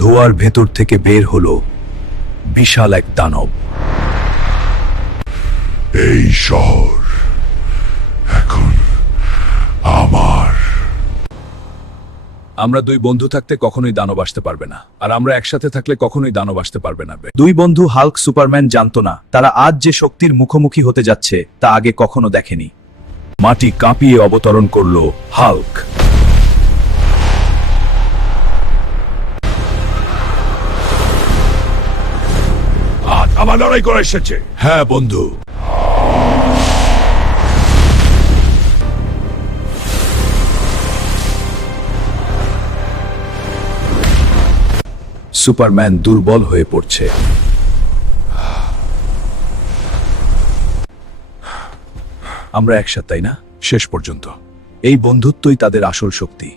ধোঁয়ার ভেতর থেকে বের হলো বিশাল এক দানব। এই শহর এখন আমার। আমরা দুই বন্ধু থাকতে কখনোই দানব আসতে পারবে না, আর আমরা একসাথে থাকলে কখনোই দানব আসতে পারবে না। দুই বন্ধু হাল্ক সুপারম্যান জানতো না তারা আজ যে শক্তির মুখোমুখি হতে যাচ্ছে তা আগে কখনো দেখেনি। মাটি কাঁপিয়ে অবতরণ করলো হাল্ক। আজ আমার লড়াই করে এসেছে। হ্যাঁ বন্ধু। সুপারম্যান দুর্বল হয়ে পড়ছে। আমরা একসাথে, তাই না? শেষ পর্যন্ত এই বন্ধুত্বই তাদের আসল শক্তি।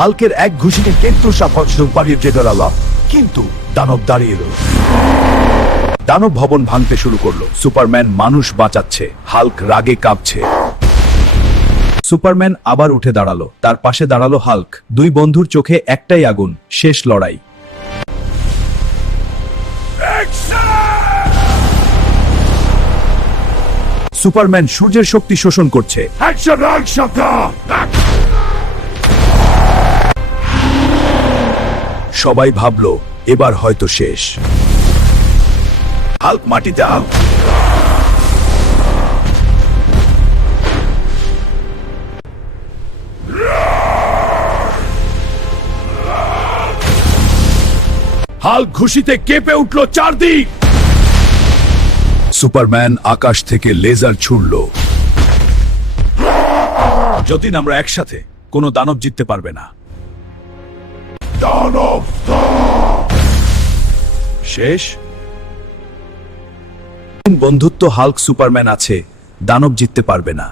হাল্কের এক ঘুষিতে কেন্দ্র পানির জেগেরাল, কিন্তু দানব দাঁড়িয়ে এলো। দানব ভবন ভাঙতে শুরু করলো। সুপারম্যান মানুষ বাঁচাচ্ছে, হাল্ক রাগে কাঁপছে। সুপারম্যান আবার উঠে দাঁড়ালো, তার পাশে দাঁড়ালো হাল্ক। দুই বন্ধুর চোখে একটাই আগুন, শেষ লড়াই। সুপারম্যান সূর্যের শক্তি শোষণ করছে। সবাই ভাবলো এবার হয়তো শেষ। হাল্ক মাটিতে আও। হাল্ক ঘুষিতে কেঁপে উঠল চারদিক। সুপারম্যান আকাশ থেকে লেজার ছুড়ল। যতদিন আমরা একসাথে, কোনো দানব জিততে পারবে না। দানব শেষ। বন্ধুত্ব হাল্ক সুপারম্যান আছে, দানব জিততে পারবে না।